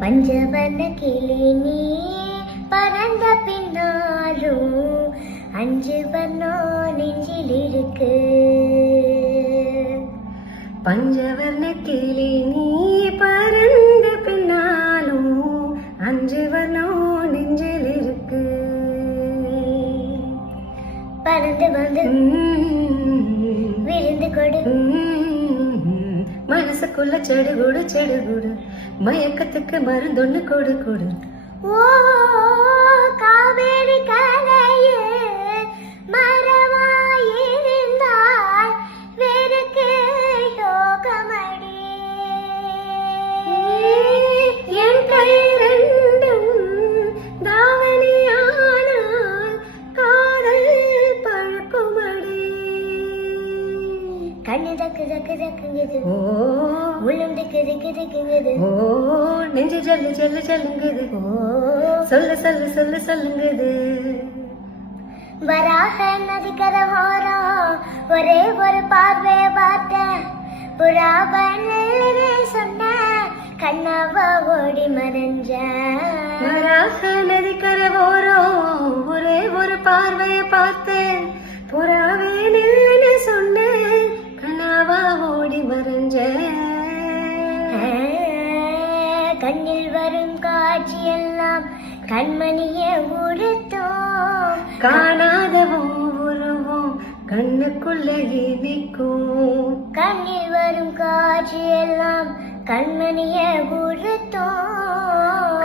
பஞ்சவர்ண கிளி நீ பறந்த பின்னாலும் அஞ்சு வர்ணம் நெஞ்சில் இருக்கு. பஞ்சவர்ண கிளி நீ பறந்த பின்னாலும் அஞ்சு வர்ணம் நெஞ்சில் இருக்கு. பறந்து வந்து விருந்து கொடு, மனசுக்குள்ள செடுகுடு செடுகுடு, மயக்கத்துக்கு மருந்தொன்னு கொடு கொடு. ஓ காவேரி கரையே மரமாயிருந்தால் வேருக்கு யோகமடி. என் கை ரெண்டும் தாவணியானால் காதல் பழுக்குமடி. கண்ணு தக்கு தக்கு தக்குங்குது, ஓ உள்ளம் திக்கு திக்கு திக்குங்குது. ஓ நெஞ்சு ஜல்லு ஜல்லு ஜல்லுங்குது. ஓ சொல்லு சொல்லு சொல்லு சொல்லுங்குது. வராக நதிக்கரை ஓரம் ஒரே ஒரு பார்வைய பார்த்தேன். புறாவன்னு சொன்ன கண்ணாவா ஓடி மறைஞ்சேன். வராக நதிக்கரை ஓரம் ஒரே ஒரு பார்வைய பார்த்தேன். புறாவே நில்லுன்னு சொன்னேன், கனாவா ஓடி மறைஞ்சேன். கண்ணில் வரும் காட்சி எல்லாம் கண்மணியை உறுத்தும். காணாத உருவம் கண்ணுக்குள்ளே நிற்கும். கண்ணில் வரும் காட்சி எல்லாம் கண்மணியை உறுத்தும்.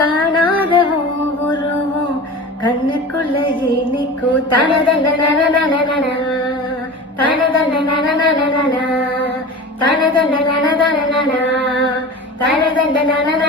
காணாத உருவம் கண்ணுக்குள்ளே நிற்கும். தனதன நனநனநன, தனதன நனநனநன, தனதன நனநனநன, தனதன நனநனநன.